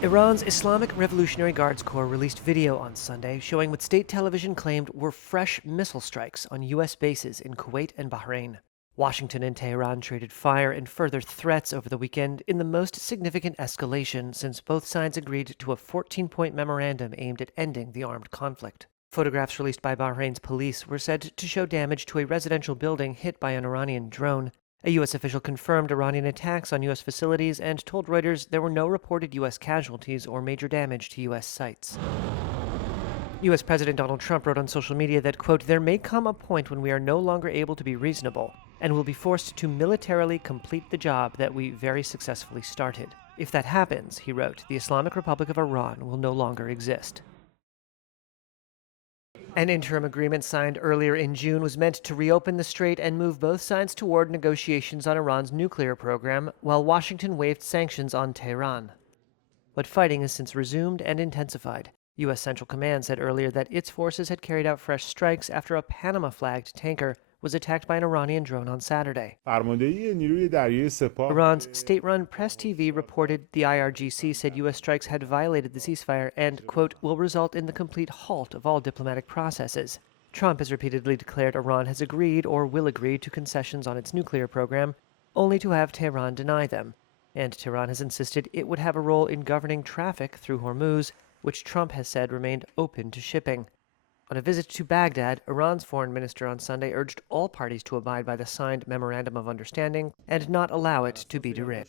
Iran's Islamic Revolutionary Guards Corps released video on Sunday showing what state television claimed were fresh missile strikes on U.S. bases in Kuwait and Bahrain. Washington and Tehran traded fire and further threats over the weekend in the most significant escalation since both sides agreed to a 14-point memorandum aimed at ending the armed conflict. Photographs released by Bahrain's police were said to show damage to a residential building hit by an Iranian drone. A U.S. official confirmed Iranian attacks on U.S. facilities and told Reuters there were no reported U.S. casualties or major damage to U.S. sites. U.S. President Donald Trump wrote on social media that, quote, "There may come a point when we are no longer able to be reasonable and will be forced to militarily complete the job that we very successfully started. If that happens," he wrote, "the Islamic Republic of Iran will no longer exist." An interim agreement signed earlier in June was meant to reopen the strait and move both sides toward negotiations on Iran's nuclear program, while Washington waived sanctions on Tehran. But fighting has since resumed and intensified. U.S. Central Command said earlier that its forces had carried out fresh strikes after a Panama-flagged tanker was attacked by an Iranian drone on Saturday. Iran's state-run Press TV reported the IRGC said U.S. strikes had violated the ceasefire and, quote, "will result in the complete halt of all diplomatic processes." Trump has repeatedly declared Iran has agreed or will agree to concessions on its nuclear program, only to have Tehran deny them. And Tehran has insisted it would have a role in governing traffic through Hormuz, which Trump has said remained open to shipping. On a visit to Baghdad, Iran's foreign minister on Sunday urged all parties to abide by the signed Memorandum of Understanding and not allow it to be derailed.